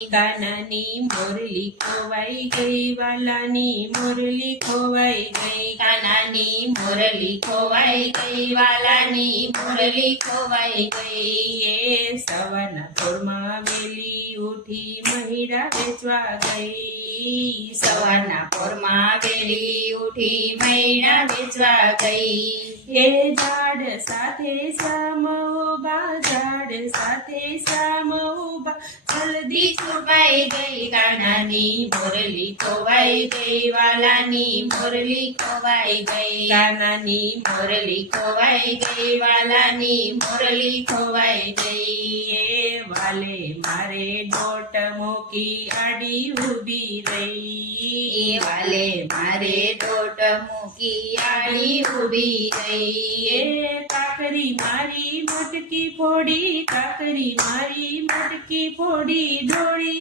કાનાની મોરલી ખોવાઈ ગઈ, વાલાની મોરલી ખોવાઈ ગઈ. કાનાની મોરલી ખોવાઈ ગઈ, વાલાની મોરલી ખોવાઈ ગઈ. એ સવારના પોરમાં વેલી ઉઠી મહિડા વેચવા ગઈ. સવારના પોરમાં વેલી ઉઠી મૈણા વેચવા ગઈ. એ ઝાડ સાથે સામ ઉભા, ઝાડ સાથે સામ ઉભા, જલ્દી છુપાઈ ગઈ, કાનાની મોરલી ખોવાઈ ગઈ, વાલાની મોરલી ખોવાઈ ગઈ. કાનાની મોરલી ખોવાઈ ગઈ, વાલાની મોરલી ખોવાઈ ગઈ. એ વાલે મારે દોટ મૂકી આડી ઊભી રહી. એ વાલે મારે દોટ મૂકી આડી ઊભી રહી. એ કાકરી મારી મટકી ફોડી, કાકરી મારી મટકી ફોડી, ડોળી